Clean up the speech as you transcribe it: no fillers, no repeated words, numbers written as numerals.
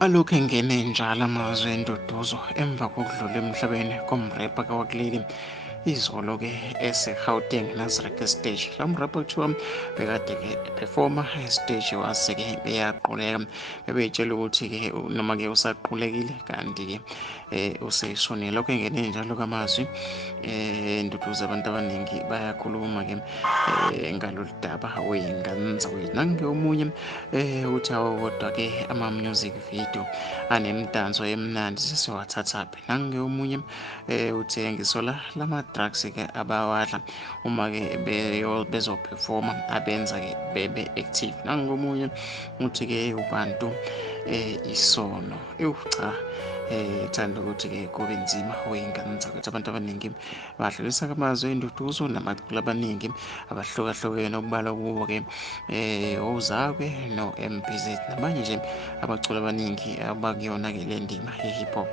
Alokhu engene njalo amazwi enduduzo emva kokudlula emhlabeni komrepha wakuleli izolo-ke ese-Gauteng Nazareth estage. La mrepha kuthiwa bekade-ke ephefoma estage wase-ke eyaquleka. Bebeyitshela ukuthi-ke noma-ke usaqulekile kanti-ke useshonile. Lokho engene njalo kamazwi enduduzo abantu abaningi bayakhuluma-ke ngalolu daba wey'ngane nange omunye uthi awu kodwa-ke ama-music video anemidanso emnandi sesiwathathaphi. Nange omunye uthi ngisola lama-drugs-ke abawadla uma-ke bezophefoma abenza-ke bebe active. Nangomunye uthi-ke ubantu isono cha thanda ukuthi-ke kube nzima wey'ngane zakwethu. Abantu abaningi badlulisa amazwi enduduzo namacula abaningi abahlukahlukene okubalwa kuwo-ke oZakwe no-MBZ nabanye nje abaculi abaningi abakuyona-ke le ndima ye-hip hop.